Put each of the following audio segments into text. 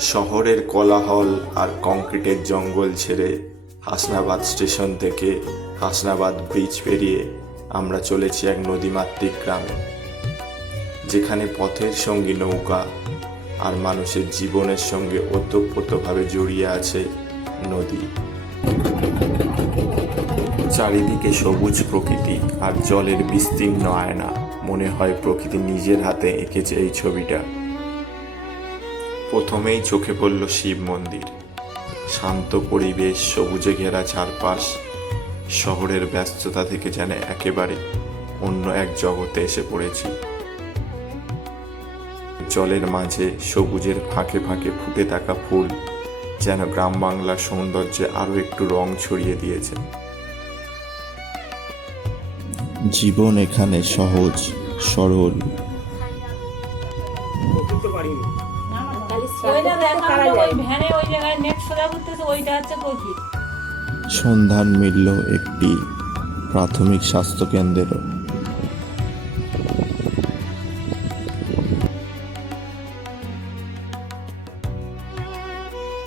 শহরের কোলাহল আর কংক্রিটের জঙ্গল ছেড়ে হাসনাবাদ স্টেশন থেকে হাসনাবাদ ব্রিজ পেরিয়ে আমরা চলেছি এক নদীমাতৃক গ্রামে, যেখানে পথের সঙ্গী নৌকা আর মানুষের জীবনের সঙ্গে ওতপ্রোতভাবে জড়িয়ে আছে নদী। চারিদিকে সবুজ প্রকৃতি আর জলের বিস্তীর্ণ আয়না। মনে হয় প্রকৃতি নিজের হাতে এঁকেছে এই ছবিটা। প্রথমেই চোখে পড়ল শিব মন্দির। শান্ত পরিবেশ, সবুজে ঘেরা চারপাশ, শহরের ব্যস্ততা থেকে যেন একেবারে অন্য এক জগতে এসে পড়েছি। জলের মাঝে সবুজের ফাঁকে ফাঁকে ফুটে থাকা ফুল যেন গ্রাম বাংলার সৌন্দর্যে আরো একটু রং ছড়িয়ে দিয়েছে। জীবন এখানে সহজ সরল। সন্ধান মিলল একটি প্রাথমিক স্বাস্থ্যকেন্দ্রেরও।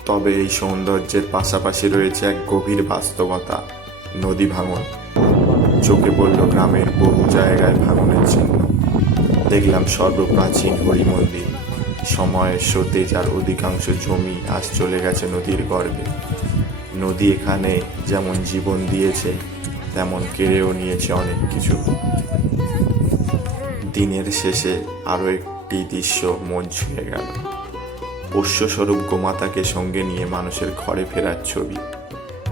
তবে এই সৌন্দর্যের পাশাপাশি রয়েছে এক গভীর বাস্তবতা, নদী ভাঙন। চোখে পড়ল গ্রামের বহু জায়গায় ভাঙনের চিহ্ন। দেখলাম সর্বপ্রাচীন হরি মন্দির। সময়ের স্রোতে যার অধিকাংশ জমি আজ চলে গেছে নদীর গর্ভে। নদী এখানে যেমন জীবন দিয়েছে, তেমন কেড়েও নিয়েছে অনেক কিছু। দিনের শেষে আরও একটি দৃশ্য মন ছুঁয়ে গেল। পোষ্যস্বরূপ গোমাতাকে সঙ্গে নিয়ে মানুষের ঘরে ফেরার ছবি।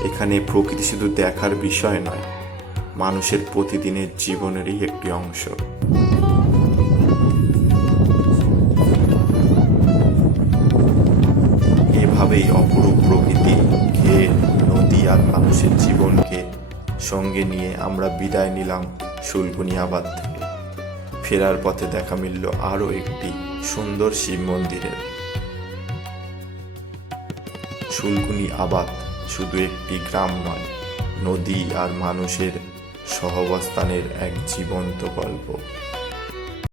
এখানে প্রকৃতি শুধু দেখার বিষয় নয়, মানুষের প্রতিদিনের জীবনেরই একটি অংশ। এভাবেই অপরূপ প্রকৃতি, ঘের, নদী আর মানুষের জীবনকে সঙ্গে নিয়ে আমরা বিদায় নিলাম শুলকুনি আবাদ থেকে। ফেরার পথে দেখা মিলল আরও একটি সুন্দর শিব মন্দিরের। শুলকুনি আবাদ শুধু একটি গ্রাম নয়, নদী আর মানুষের সহাবস্থানের এক জীবন্ত গল্প।